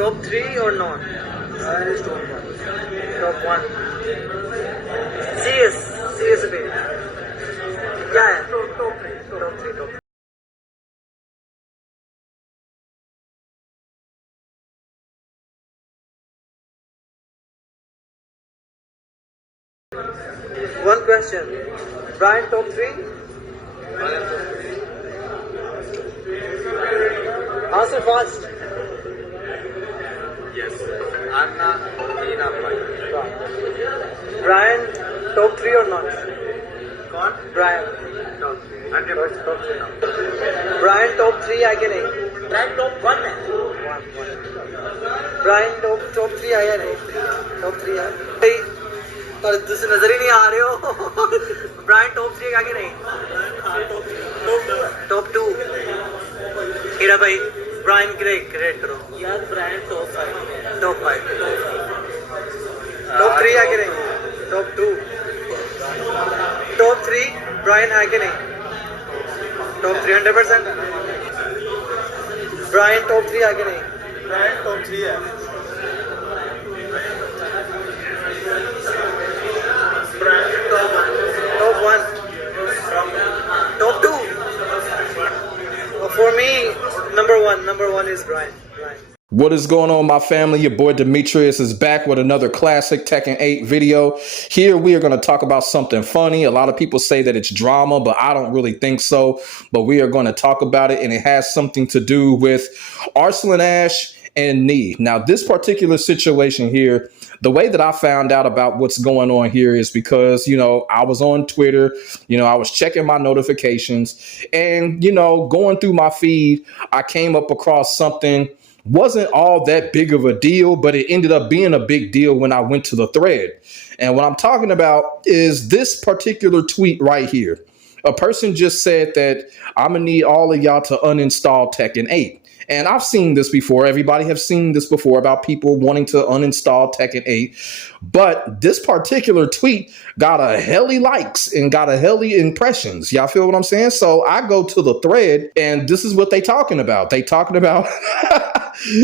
Top 3 or not? Top 1. Serious a bit. Yeah. Top 3. One question. Bryan top 3? Answer fast. Yes. Anna, Nina, Bryan top 3 or not? कौन? Bryan. Top 3. 100%. Bryan top 3 आगे नहीं. Bryan top 1 है. Bryan top 3 आया नहीं. Top 3 है. पर तुझे नजर ही नहीं आ रहे हो. Bryan top 3 आगे नहीं. Top 2. हीरा भाई Bryan क्रेट करो. यार Bryan top 5. Top 5. Top 3 आगे नहीं. Top 2. Top 3 Bryan आगे नहीं. Top 3 100%. Bryan top 3 आगे नहीं. Bryan top 3 है. Top 1. Top 2. For me, number one is Bryan. What is going on, my family? Your boy Demetrius is back with another classic Tekken 8 video. Here we are going to talk about something funny. A lot of people say that it's drama, but I don't really think so. But we are going to talk about it, and it has something to do with Arslan Ash and Knee. Now, this particular situation here, the way that I found out about what's going on here is because, I was on Twitter, I was checking my notifications, and, going through my feed, I came up across something. Wasn't all that big of a deal, but it ended up being a big deal when I went to the thread. And what I'm talking about is this particular tweet right here. A person just said that I'm going to need all of y'all to uninstall Tekken 8. And I've seen this before. Everybody have seen this before about people wanting to uninstall Tekken 8. But this particular tweet got a helly likes and got a helly impressions. Y'all feel what I'm saying? So I go to the thread and this is what they talking about. They talking about,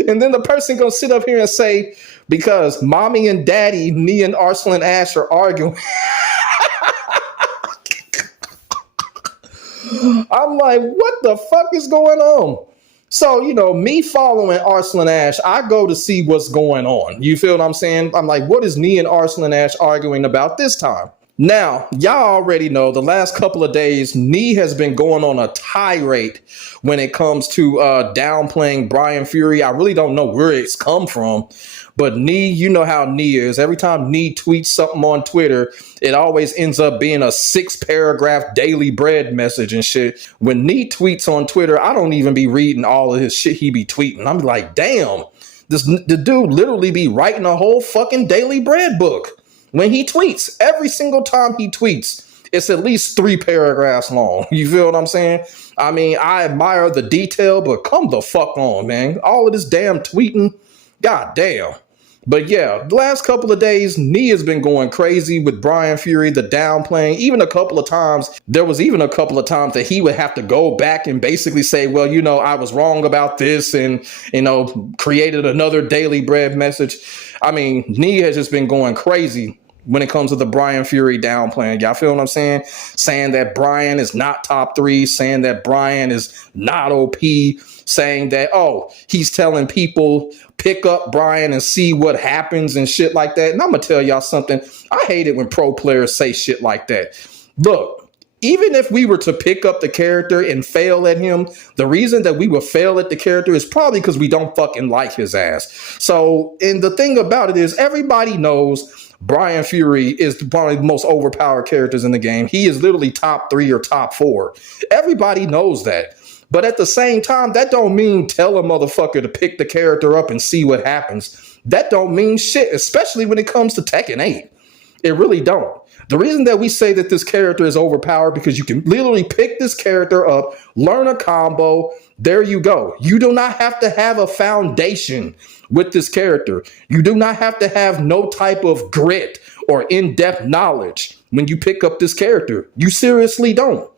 and then the person gonna sit up here and say, because mommy and daddy, Knee and Arslan Ash are arguing. I'm like, what the fuck is going on? So, me following Arslan Ash, I go to see what's going on. You feel what I'm saying? I'm like, what is Knee and Arslan Ash arguing about this time? Now, y'all already know the last couple of days, Knee has been going on a tirade when it comes to downplaying Bryan Fury. I really don't know where it's come from. But Knee, you know how Knee is. Every time Knee tweets something on Twitter, it always ends up being a 6-paragraph daily bread message and shit. When Knee tweets on Twitter, I don't even be reading all of his shit he be tweeting. I'm like, damn, the dude literally be writing a whole fucking daily bread book. When he tweets, every single time he tweets, it's at least 3 paragraphs long. You feel what I'm saying? I mean, I admire the detail, but come the fuck on, man. All of this damn tweeting, god damn. But yeah, the last couple of days, Knee has been going crazy with Bryan Fury, the downplaying. Even a couple of times, there was even a couple of times that he would have to go back and basically say, well, I was wrong about this and, created another daily bread message. I mean, Knee has just been going crazy when it comes to the Bryan Fury downplaying. Y'all feel what I'm saying? Saying that Bryan is not top 3, saying that Bryan is not OP, saying that, he's telling people pick up Bryan and see what happens and shit like that. And I'm going to tell y'all something. I hate it when pro players say shit like that. Look, even if we were to pick up the character and fail at him, the reason that we would fail at the character is probably because we don't fucking like his ass. So, and the thing about it is everybody knows Bryan Fury is probably the most overpowered characters in the game. He is literally top 3 or top 4. Everybody knows that. But at the same time, that don't mean tell a motherfucker to pick the character up and see what happens. That don't mean shit, especially when it comes to Tekken 8. It really don't. The reason that we say that this character is overpowered because you can literally pick this character up, learn a combo, there you go. You do not have to have a foundation with this character. You do not have to have no type of grit or in-depth knowledge when you pick up this character. You seriously don't.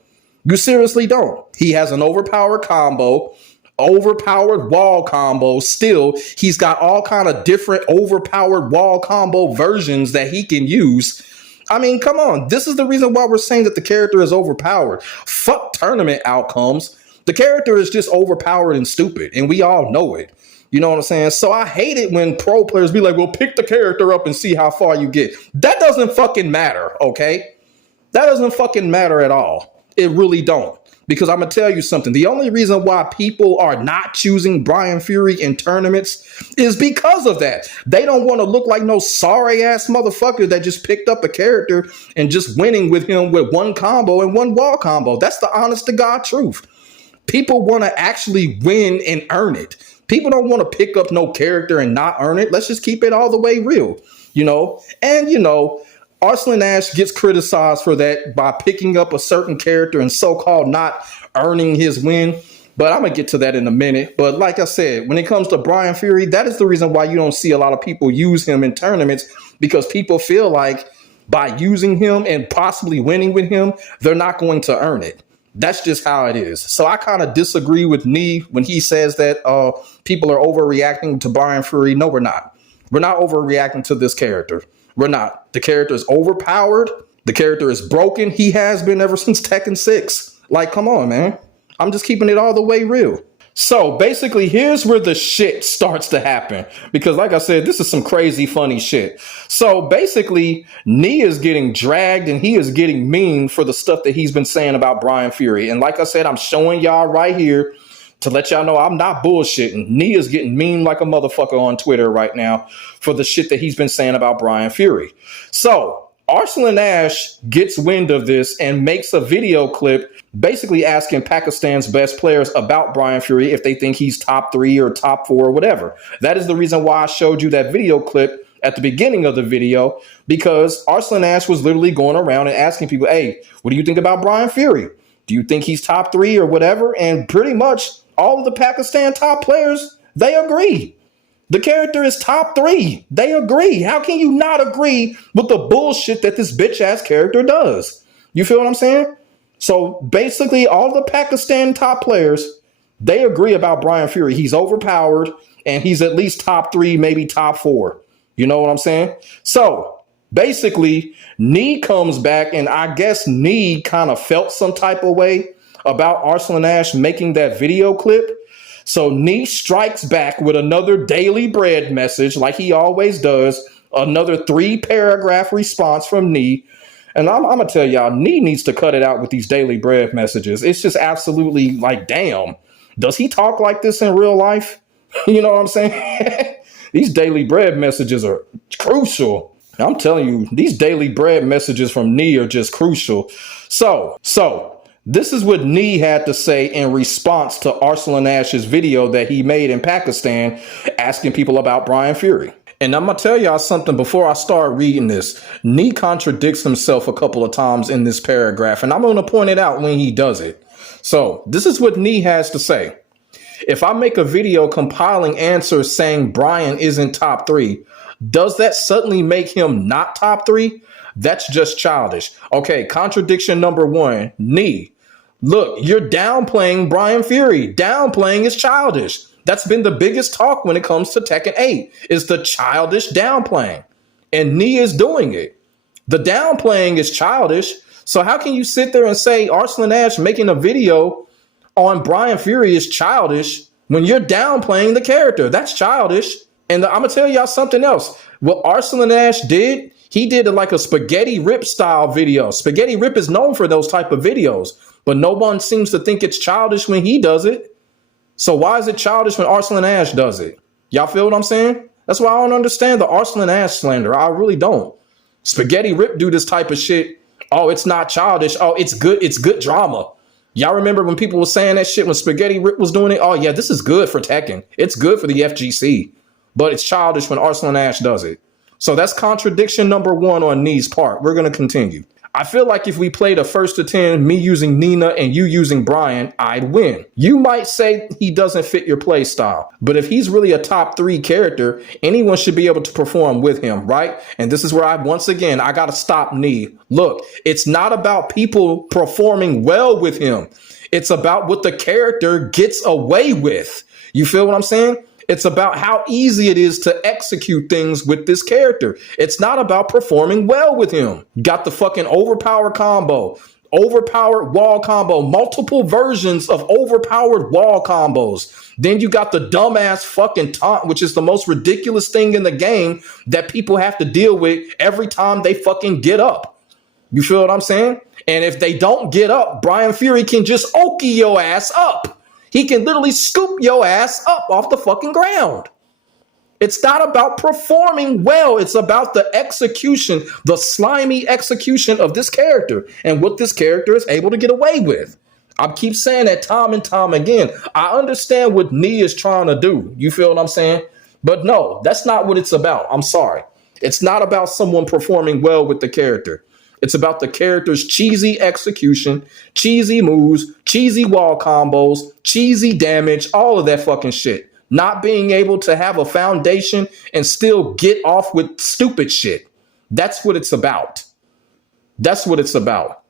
You seriously don't. He has an overpowered combo, overpowered wall combos. Still, he's got all kind of different overpowered wall combo versions that he can use. I mean, come on. This is the reason why we're saying that the character is overpowered. Fuck tournament outcomes. The character is just overpowered and stupid, and we all know it. You know what I'm saying? So I hate it when pro players be like, well, pick the character up and see how far you get. That doesn't fucking matter, okay? That doesn't fucking matter at all. It really don't. Because I'm going to tell you something. The only reason why people are not choosing Bryan Fury in tournaments is because of that. They don't want to look like no sorry ass motherfucker that just picked up a character and just winning with him with one combo and one wall combo. That's the honest to God truth. People want to actually win and earn it. People don't want to pick up no character and not earn it. Let's just keep it all the way real, you know? And, you know, Arslan Ash gets criticized for that by picking up a certain character and so-called not earning his win. But I'm going to get to that in a minute. But like I said, when it comes to Bryan Fury, that is the reason why you don't see a lot of people use him in tournaments, because people feel like by using him and possibly winning with him, they're not going to earn it. That's just how it is. So I kind of disagree with Knee when he says that people are overreacting to Bryan Fury. No, we're not. We're not overreacting to this character. We're not. The character is overpowered. The character is broken. He has been ever since Tekken 6. Like, come on, man. I'm just keeping it all the way real. So basically, here's where the shit starts to happen. Because like I said, this is some crazy funny shit. So basically, Knee is getting dragged and he is getting mean for the stuff that he's been saying about Bryan Fury. And like I said, I'm showing y'all right here to let y'all know I'm not bullshitting. Knee is getting mean like a motherfucker on Twitter right now for the shit that he's been saying about Bryan Fury. So Arslan Ash gets wind of this and makes a video clip basically asking Pakistan's best players about Bryan Fury if they think he's top 3 or top 4 or whatever. That is the reason why I showed you that video clip at the beginning of the video, because Arslan Ash was literally going around and asking people, hey, what do you think about Bryan Fury? Do you think he's top 3 or whatever? And pretty much all of the Pakistan top players, they agree. The character is top 3. They agree. How can you not agree with the bullshit that this bitch ass character does? You feel what I'm saying? So basically all the Pakistan top players, they agree about Bryan Fury. He's overpowered and he's at least top 3, maybe top 4. You know what I'm saying? So basically Knee comes back, and I guess Knee kind of felt some type of way about Arslan Ash making that video clip. So Knee strikes back with another Daily Bread message like he always does, another 3-paragraph response from Knee. And I'm going to tell y'all, Knee needs to cut it out with these Daily Bread messages. It's just absolutely like, damn, does he talk like this in real life? You know what I'm saying? These Daily Bread messages are crucial. I'm telling you, these Daily Bread messages from Knee are just crucial. So this is what Knee had to say in response to Arslan Ash's video that he made in Pakistan asking people about Bryan Fury. And I'm going to tell y'all something before I start reading this. Knee contradicts himself a couple of times in this paragraph, and I'm going to point it out when he does it. So this is what Knee has to say. If I make a video compiling answers saying Bryan isn't top 3, does that suddenly make him not top 3? That's just childish. Okay, contradiction number 1, Knee. Look, you're downplaying Bryan Fury. Downplaying is childish. That's been the biggest talk when it comes to Tekken 8, is the childish downplaying. And Knee is doing it. The downplaying is childish. So how can you sit there and say Arslan Ash making a video on Bryan Fury is childish when you're downplaying the character? That's childish. And I'm going to tell y'all something else. What Arslan Ash did, he did like a Spaghetti Rip style video. Spaghetti Rip is known for those type of videos, but no one seems to think it's childish when he does it. So why is it childish when Arslan Ash does it? Y'all feel what I'm saying? That's why I don't understand the Arslan Ash slander. I really don't. Spaghetti Rip do this type of shit. Oh, it's not childish. Oh, it's good. It's good drama. Y'all remember when people were saying that shit when Spaghetti Rip was doing it? Oh, yeah, this is good for Tekken. It's good for the FGC. But it's childish when Arslan Ash does it. So that's contradiction number 1 on Knee's part. We're going to continue. I feel like if we played a first to 10, me using Nina and you using Bryan, I'd win. You might say he doesn't fit your play style, but if he's really a top 3 character, anyone should be able to perform with him, right? And this is where I got to stop Knee. Look, it's not about people performing well with him. It's about what the character gets away with. You feel what I'm saying? It's about how easy it is to execute things with this character. It's not about performing well with him. Got the fucking overpowered combo, overpowered wall combo, multiple versions of overpowered wall combos. Then you got the dumbass fucking taunt, which is the most ridiculous thing in the game that people have to deal with every time they fucking get up. You feel what I'm saying? And if they don't get up, Bryan Fury can just okie your ass up. He can literally scoop your ass up off the fucking ground. It's not about performing well. It's about the execution, the slimy execution of this character and what this character is able to get away with. I keep saying that time and time again. I understand what Knee is trying to do. You feel what I'm saying? But no, that's not what it's about. I'm sorry. It's not about someone performing well with the character. It's about the character's cheesy execution, cheesy moves, cheesy wall combos, cheesy damage, all of that fucking shit. Not being able to have a foundation and still get off with stupid shit. That's what it's about. That's what it's about.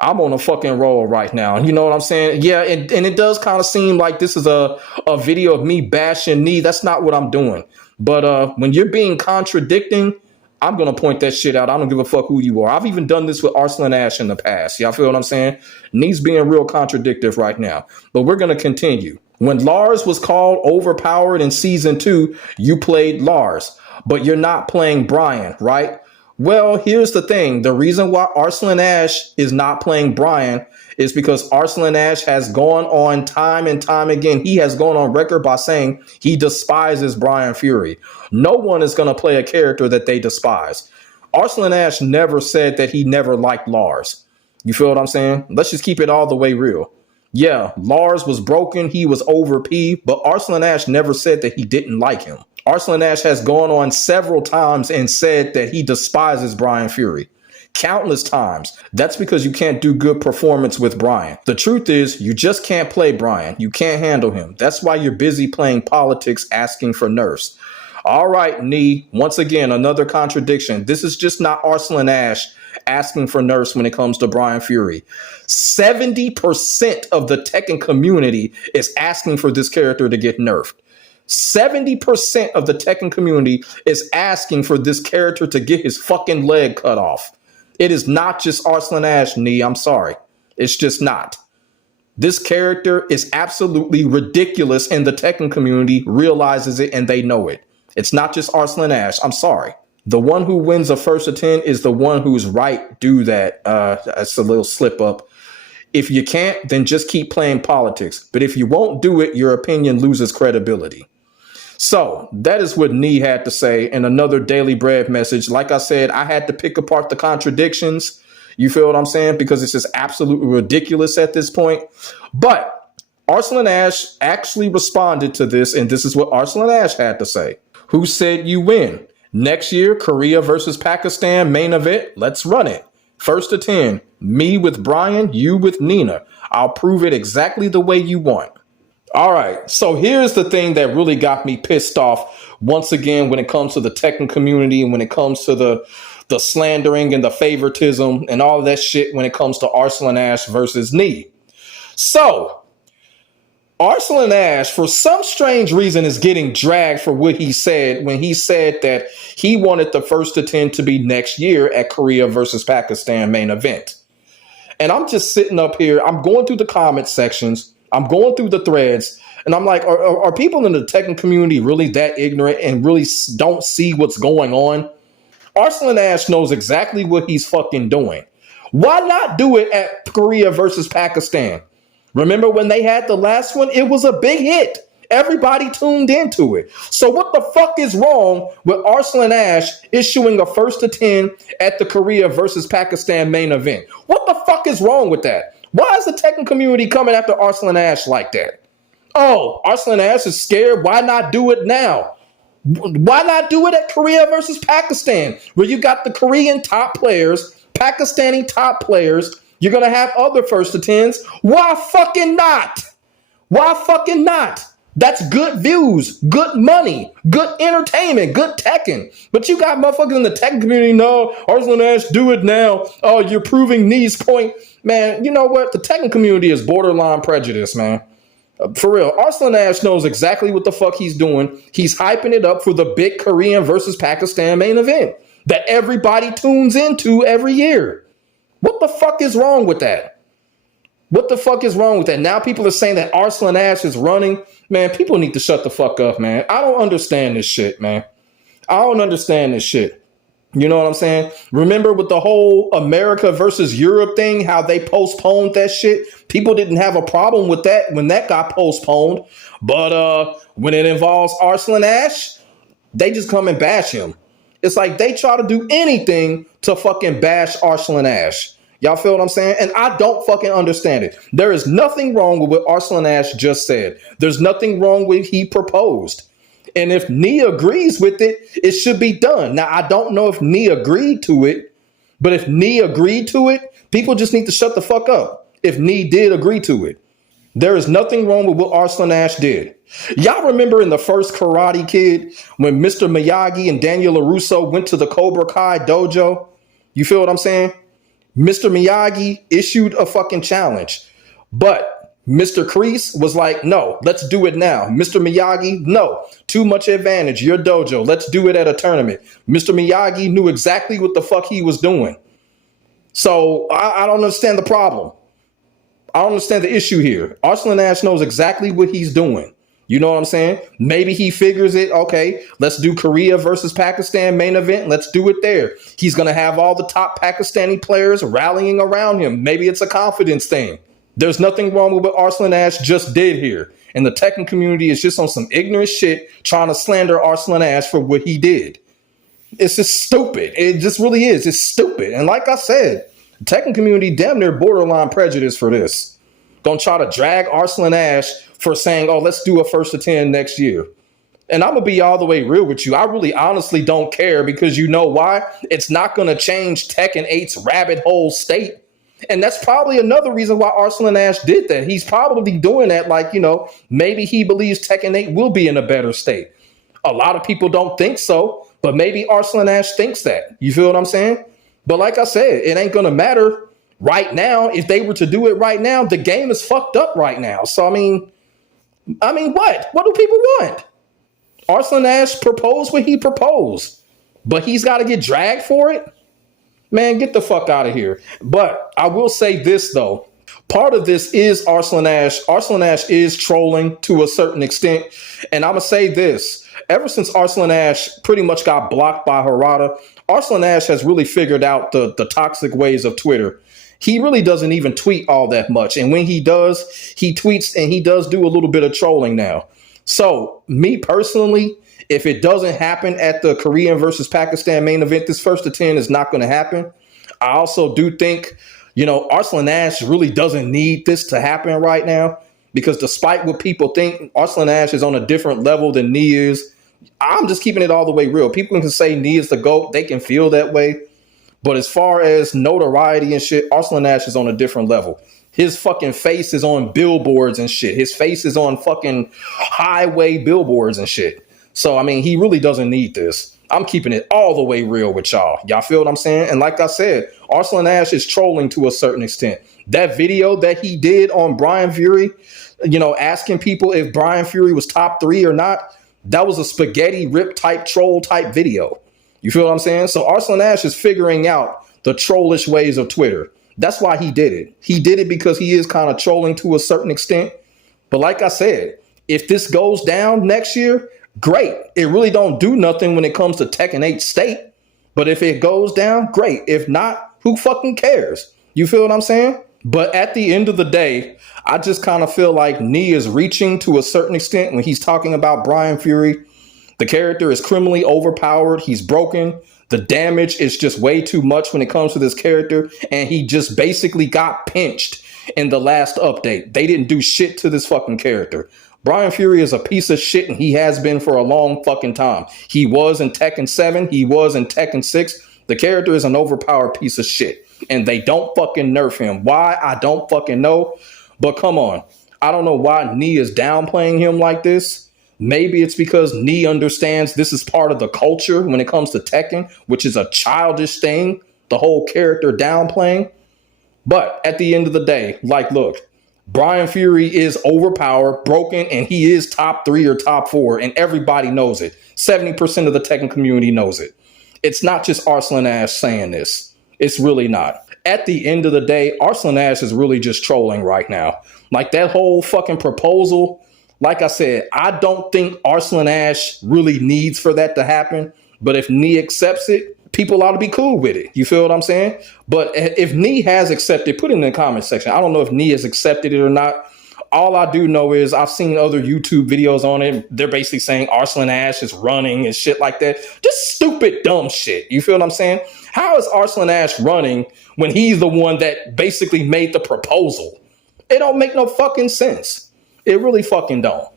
I'm on a fucking roll right now. You know what I'm saying? Yeah, and it does kind of seem like this is a video of me bashing Knee. That's not what I'm doing. But when you're being contradicting, I'm going to point that shit out. I don't give a fuck who you are. I've even done this with Arslan Ash in the past. Y'all feel what I'm saying? Knee's being real contradictive right now. But we're going to continue. When Lars was called overpowered in season 2, you played Lars. But you're not playing Bryan, right? Well, here's the thing. The reason why Arslan Ash is not playing Bryan is because Arslan Ash has gone on time and time again. He has gone on record by saying he despises Bryan Fury. No one is going to play a character that they despise. Arslan Ash never said that he never liked Lars. You feel what I'm saying? Let's just keep it all the way real. Yeah, Lars was broken. He was over P, but Arslan Ash never said that he didn't like him. Arslan Ash has gone on several times and said that he despises Bryan Fury. Countless times. That's because you can't do good performance with Bryan. The truth is, you just can't play Bryan. You can't handle him. That's why you're busy playing politics, asking for nerfs. All right, Knee. Once again, another contradiction. This is just not Arslan Ash asking for nerfs when it comes to Bryan Fury. 70% of the Tekken community is asking for this character to get nerfed. 70% of the Tekken community is asking for this character to get his fucking leg cut off. It is not just Arslan Ash, Knee. I'm sorry. It's just not. This character is absolutely ridiculous, and the Tekken community realizes it, and they know it. It's not just Arslan Ash. I'm sorry. The one who wins a first to 10 is the one who's right. Do that. That's a little slip up. If you can't, then just keep playing politics. But if you won't do it, your opinion loses credibility. So that is what Knee had to say in another Daily Bread message. Like I said, I had to pick apart the contradictions. You feel what I'm saying? Because it's just absolutely ridiculous at this point. But Arslan Ash actually responded to this, and this is what Arslan Ash had to say. Who said you win? Next year, Korea versus Pakistan main event. Let's run it. First to 10. Me with Bryan, you with Nina. I'll prove it exactly the way you want. All right, so here's the thing that really got me pissed off once again when it comes to the Tekken community and when it comes to the slandering and the favoritism and all of that shit when it comes to Arslan Ash versus Knee. So, Arslan Ash, for some strange reason, is getting dragged for what he said when he said that he wanted the first to 10 to be next year at Korea versus Pakistan main event. And I'm just sitting up here, I'm going through the comment sections, I'm going through the threads, and I'm like, are people in the Tekken community really that ignorant and really don't see what's going on? Arslan Ash knows exactly what he's fucking doing. Why not do it at Korea versus Pakistan? Remember when they had the last one? It was a big hit. Everybody tuned into it. So what the fuck is wrong with Arslan Ash issuing a first to 10 at the Korea versus Pakistan main event? What the fuck is wrong with that? Why is the Tekken community coming after Arslan Ash like that? Oh, Arslan Ash is scared. Why not do it now? Why not do it at Korea versus Pakistan, where you got the Korean top players, Pakistani top players, you're going to have other first to 10s. Why fucking not? Why fucking not? That's good views, good money, good entertainment, good Tekken. But you got motherfuckers in the Tekken community, no, Arslan Ash, do it now. Oh, you're proving Knee's point. Man, you know what? The Tekken community is borderline prejudice, man. For real. Arslan Ash knows exactly what the fuck he's doing. He's hyping it up for the big Korean versus Pakistan main event that everybody tunes into every year. What the fuck is wrong with that? What the fuck is wrong with that? Now people are saying that Arslan Ash is running. Man, people need to shut the fuck up, man. I don't understand this shit, man. I don't understand this shit. You know what I'm saying? Remember with the whole America versus Europe thing, how they postponed that shit? People didn't have a problem with that when that got postponed. But when it involves Arslan Ash, they just come and bash him. It's like they try to do anything to fucking bash Arslan Ash. Y'all feel what I'm saying? And I don't fucking understand it. There is nothing wrong with what Arslan Ash just said. There's nothing wrong with what he proposed. And if Knee agrees with it, it should be done. Now, I don't know if Knee agreed to it, but if Knee agreed to it, people just need to shut the fuck up. If Knee did agree to it, there is nothing wrong with what Arslan Ash did. Y'all remember in the first Karate Kid when Mr. Miyagi and Daniel LaRusso went to the Cobra Kai dojo? You feel what I'm saying? Mr. Miyagi issued a fucking challenge, but Mr. Kreese was like, no, let's do it now. Mr. Miyagi, no, too much advantage. Your dojo. Let's do it at a tournament. Mr. Miyagi knew exactly what the fuck he was doing. So I don't understand the problem. I don't understand the issue here. Arslan Ash knows exactly what he's doing. You know what I'm saying? Maybe he figures it. Okay, let's do Korea versus Pakistan main event. Let's do it there. He's going to have all the top Pakistani players rallying around him. Maybe it's a confidence thing. There's nothing wrong with what Arslan Ash just did here. And the Tekken community is just on some ignorant shit trying to slander Arslan Ash for what he did. It's just stupid. It just really is. It's stupid. And like I said, the Tekken community damn near borderline prejudice for this. Gonna try to drag Arslan Ash for saying, oh, let's do a first to 10 next year. And I'm going to be all the way real with you. I really honestly don't care because you know why? It's not going to change Tekken 8's rabbit hole state. And that's probably another reason why Arslan Ash did that. He's probably doing that like, you know, maybe he believes Tekken 8 will be in a better state. A lot of people don't think so, but maybe Arslan Ash thinks that. You feel what I'm saying? But like I said, it ain't going to matter right now. If they were to do it right now, the game is fucked up right now. So, I mean, what? What do people want? Arslan Ash proposed what he proposed, but he's got to get dragged for it? Man, get the fuck out of here. But I will say this, though. Part of this is Arslan Ash. Arslan Ash is trolling to a certain extent. And I'm going to say this. Ever since Arslan Ash pretty much got blocked by Harada, Arslan Ash has really figured out the toxic ways of Twitter. He really doesn't even tweet all that much. And when he does, he tweets and he does do a little bit of trolling now. So me personally, if it doesn't happen at the Korean versus Pakistan main event, this first to 10 is not going to happen. I also do think, you know, Arslan Ash really doesn't need this to happen right now because despite what people think, Arslan Ash is on a different level than Knee is. I'm just keeping it all the way real. People can say Knee is the GOAT. They can feel that way. But as far as notoriety and shit, Arslan Ash is on a different level. His fucking face is on billboards and shit. His face is on fucking highway billboards and shit. So, I mean, he really doesn't need this. I'm keeping it all the way real with y'all. Y'all feel what I'm saying? And like I said, Arslan Ash is trolling to a certain extent. That video that he did on Bryan Fury, you know, asking people if Bryan Fury was top 3 or not, that was a spaghetti rip type troll type video. You feel what I'm saying? So Arslan Ash is figuring out the trollish ways of Twitter. That's why he did it. He did it because he is kind of trolling to a certain extent. But like I said, if this goes down next year, great. It really don't do nothing when it comes to Tekken 8 state. But if it goes down, great. If not, who fucking cares? You feel what I'm saying? But at the end of the day, I just kind of feel like Knee is reaching to a certain extent when he's talking about Bryan Fury. The character is criminally overpowered. He's broken. The damage is just way too much when it comes to this character. And he just basically got pinched in the last update. They didn't do shit to this fucking character. Bryan Fury is a piece of shit and he has been for a long fucking time. He was in Tekken 7. He was in Tekken 6. The character is an overpowered piece of shit. and they don't fucking nerf him. Why? I don't fucking know. But come on. I don't know why Knee is downplaying him like this. Maybe it's because Knee understands this is part of the culture when it comes to Tekken, which is a childish thing, the whole character downplaying. But at the end of the day, like, look, Bryan Fury is overpowered, broken, and he is top 3 or top 4, and everybody knows it. 70% of the Tekken community knows it. It's not just Arslan Ash saying this. It's really not. At the end of the day, Arslan Ash is really just trolling right now. Like that whole fucking proposal, like I said, I don't think Arslan Ash really needs for that to happen. But if Knee accepts it, people ought to be cool with it. You feel what I'm saying? But if Knee has accepted, put it in the comment section. I don't know if Knee has accepted it or not. All I do know is I've seen other YouTube videos on it. They're basically saying Arslan Ash is running and shit like that. Just stupid, dumb shit. You feel what I'm saying? How is Arslan Ash running when he's the one that basically made the proposal? It don't make no fucking sense. It really fucking don't.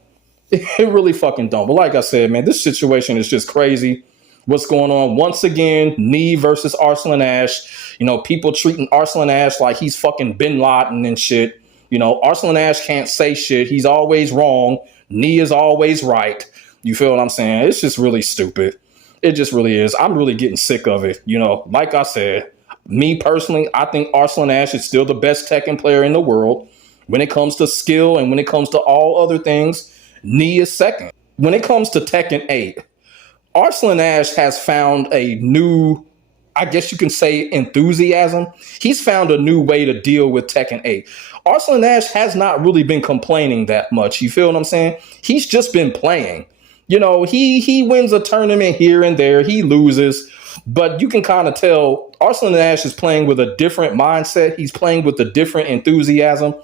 It really fucking don't. But like I said, man, this situation is just crazy. What's going on? Once again, Knee versus Arslan Ash. You know, people treating Arslan Ash like he's fucking Bin Laden and shit. You know, Arslan Ash can't say shit. He's always wrong. Knee is always right. You feel what I'm saying? It's just really stupid. It just really is. I'm really getting sick of it. You know, like I said, me personally, I think Arslan Ash is still the best Tekken player in the world. When it comes to skill and when it comes to all other things, Knee is second. When it comes to Tekken 8, Arslan Ash has found a new, I guess you can say, enthusiasm. He's found a new way to deal with Tekken 8. Arslan Ash has not really been complaining that much. You feel what I'm saying? He's just been playing. You know, he wins a tournament here and there. He loses. But you can kind of tell Arslan Ash is playing with a different mindset. He's playing with a different enthusiasm.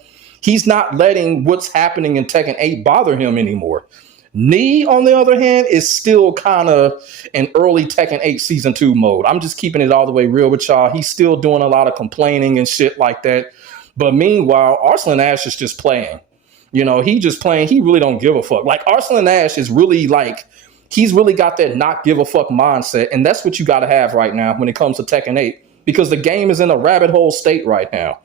He's not letting what's happening in Tekken 8 bother him anymore. Knee, on the other hand, is still kind of in early Tekken 8 Season 2 mode. I'm just keeping it all the way real with y'all. He's still doing a lot of complaining and shit like that. But meanwhile, Arslan Ash is just playing. You know, he just playing. He really don't give a fuck. Like, Arslan Ash is really like, he's really got that not give a fuck mindset. And that's what you got to have right now when it comes to Tekken 8. Because the game is in a rabbit hole state right now.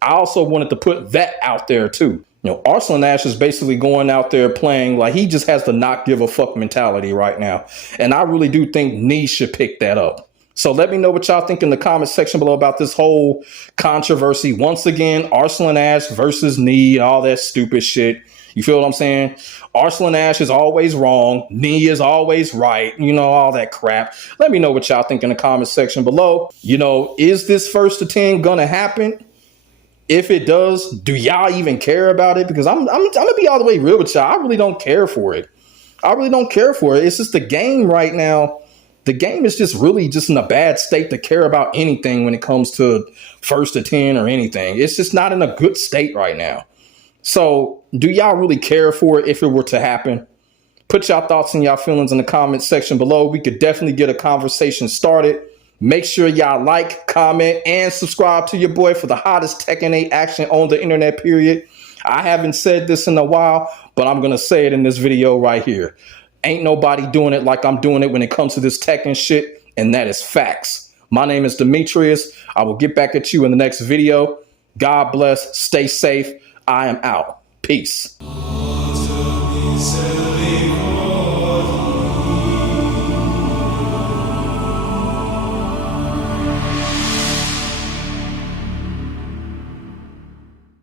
I also wanted to put that out there too. You know, Arslan Ash is basically going out there playing like he just has the not give a fuck mentality right now. And I really do think Knee should pick that up. So let me know what y'all think in the comment section below about this whole controversy. Once again, Arslan Ash versus Knee, all that stupid shit. You feel what I'm saying? Arslan Ash is always wrong. Knee is always right. You know, all that crap. Let me know what y'all think in the comment section below. You know, is this 1st to 10 gonna happen? If it does, do y'all even care about it? Because I'm gonna be all the way real with y'all. I really don't care for it. I really don't care for it. It's just the game right now. The game is just really just in a bad state to care about anything when it comes to 1st to 10 or anything. It's just not in a good state right now. So do y'all really care for it if it were to happen? Put y'all thoughts and y'all feelings in the comment section below. We could definitely get a conversation started. Make sure y'all like, comment, and subscribe to your boy for the hottest Tekken 8 action on the internet, period. I haven't said this in a while, but I'm going to say it in this video right here. Ain't nobody doing it like I'm doing it when it comes to this Tekken shit, and that is facts. My name is Demetrius. I will get back at you in the next video. God bless. Stay safe. I am out. Peace.